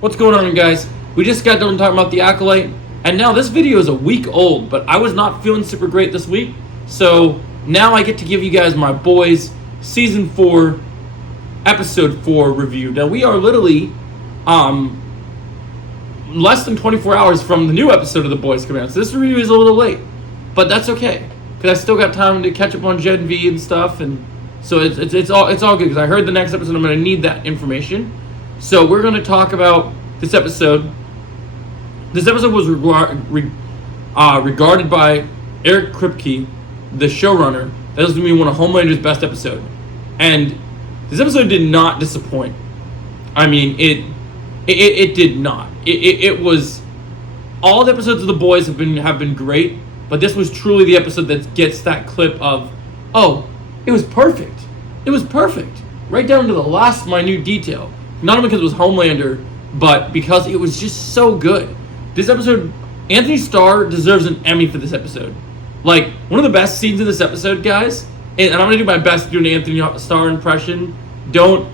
What's going on, guys? We just got done talking about The Acolyte, and now this video is a week old, but I was not feeling super great this week, so now I get to give you guys my boys Season 4, Episode 4 review. Now, we are literally less than 24 hours from the new episode of The Boys coming out, so this review is a little late, but that's okay, because I still got time to catch up on Gen V and stuff, and so it's all good, because I heard the next episode I'm going to need that information. So we're going to talk about this episode. This episode was regarded by Eric Kripke, the showrunner, that was going to be one of Homelander's best episodes. And this episode did not disappoint. I mean, it did not. It was, all the episodes of The Boys have been great, but this was truly the episode that gets that clip of, oh, it was perfect. It was perfect. Right down to the last minute detail. Not only because it was Homelander, but because it was just so good. This episode, Anthony Starr deserves an Emmy for this episode. Like, one of the best scenes in this episode, guys, and I'm gonna do my best to do an Anthony Starr impression. Don't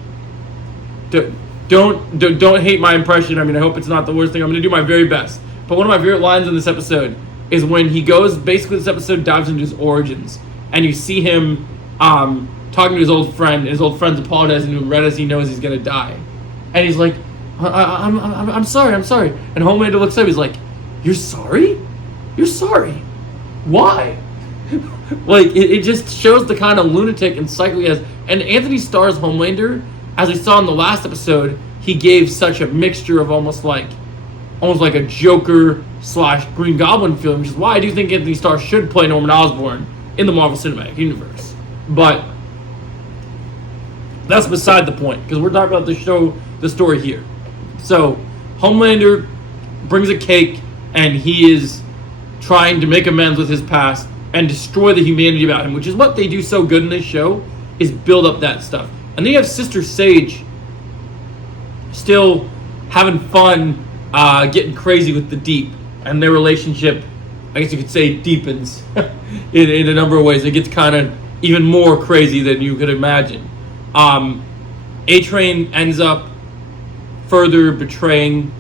hate my impression. I mean, I hope it's not the worst thing. I'm gonna do my very best. But one of my favorite lines in this episode is when he goes, basically this episode dives into his origins, and you see him talking to his old friend, and his old friend's apologizing to him right as he knows he's gonna die. And he's like, I'm sorry. And Homelander looks up, he's like, you're sorry? You're sorry? Why? Like, it just shows the kind of lunatic and psycho he has. And Anthony Starr's Homelander, as we saw in the last episode, he gave such a mixture of almost like a Joker / Green Goblin film, which is why I do think Anthony Starr should play Norman Osborn in the Marvel Cinematic Universe. But that's beside the point, because we're talking about the story here. So, Homelander brings a cake, and he is trying to make amends with his past and destroy the humanity about him, which is what they do so good in this show, is build up that stuff. And then you have Sister Sage still having fun, getting crazy with the Deep, and their relationship, I guess you could say, deepens in a number of ways. It gets kind of even more crazy than you could imagine. A-Train ends up further betraying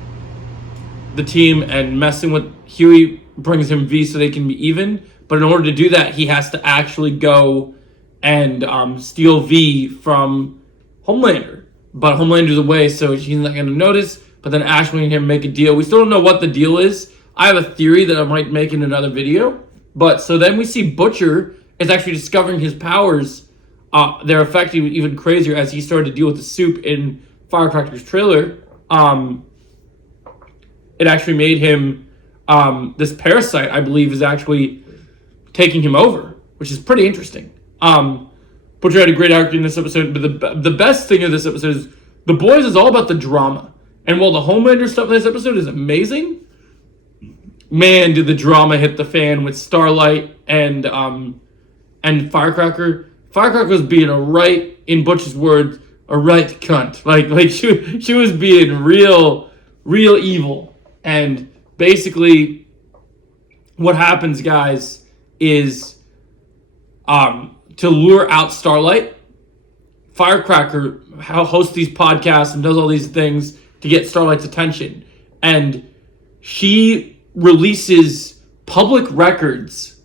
the team and messing with Huey, brings him V so they can be even. But in order to do that, he has to actually go and steal V from Homelander. But Homelander's away, so she's not going to notice. But then Ashley and him make a deal. We still don't know what the deal is. I have a theory that I might make in another video. But so then we see Butcher is actually discovering his powers. They're affecting even crazier as he started to deal with the soup in Firecracker's trailer. It actually made him, this parasite, I believe, is actually taking him over, which is pretty interesting. Butcher had a great arc in this episode, but the best thing of this episode is The Boys is all about the drama. And while the Homelander stuff in this episode is amazing, man, did the drama hit the fan with Starlight and Firecracker. Firecracker was being in Butch's words, a right cunt. Like she was being real evil. And basically, what happens, guys, is to lure out Starlight, Firecracker hosts these podcasts and does all these things to get Starlight's attention. And she releases public records,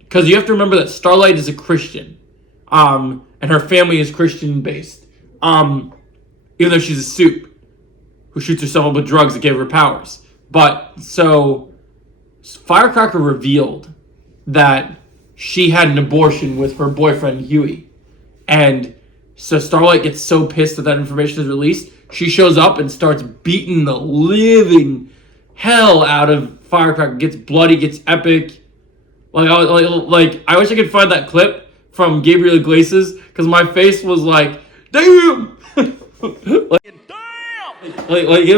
because you have to remember that Starlight is a Christian. And her family is Christian-based. Even though she's a soup who shoots herself up with drugs that gave her powers. But, so, Firecracker revealed that she had an abortion with her boyfriend, Huey. And so Starlight gets so pissed that information is released, she shows up and starts beating the living hell out of Firecracker. Gets bloody, gets epic. Like I wish I could find that clip from Gabriel Iglesias, because my face was like, damn! like it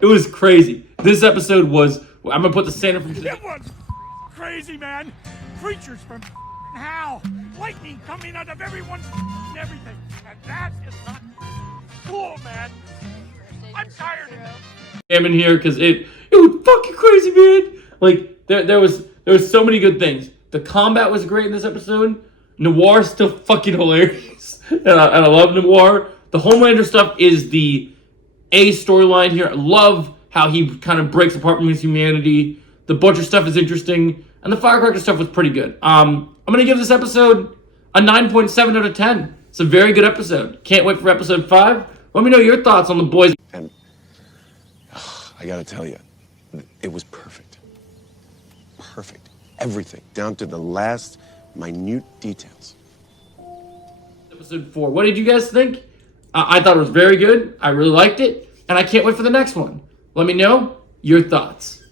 was crazy. This episode was, I'm gonna put the standard from today. It was crazy, man. Creatures from hell, lightning coming out of everyone's everything, and that is not cool, man. I'm tired of it. I'm in here because it was fucking crazy, man. Like there was so many good things. The combat was great in this episode. Noir's still fucking hilarious, and I love Noir. The Homelander stuff is the A storyline here. I love how he kind of breaks apart from his humanity. The Butcher stuff is interesting, and the Firecracker stuff was pretty good. I'm going to give this episode a 9.7 out of 10. It's a very good episode. Can't wait for episode 5. Let me know your thoughts on The Boys. And I gotta tell you, it was perfect. Perfect. Everything, down to the last minute details. Episode 4. What did you guys think? I thought it was very good. I really liked it, and I can't wait for the next one. Let me know your thoughts.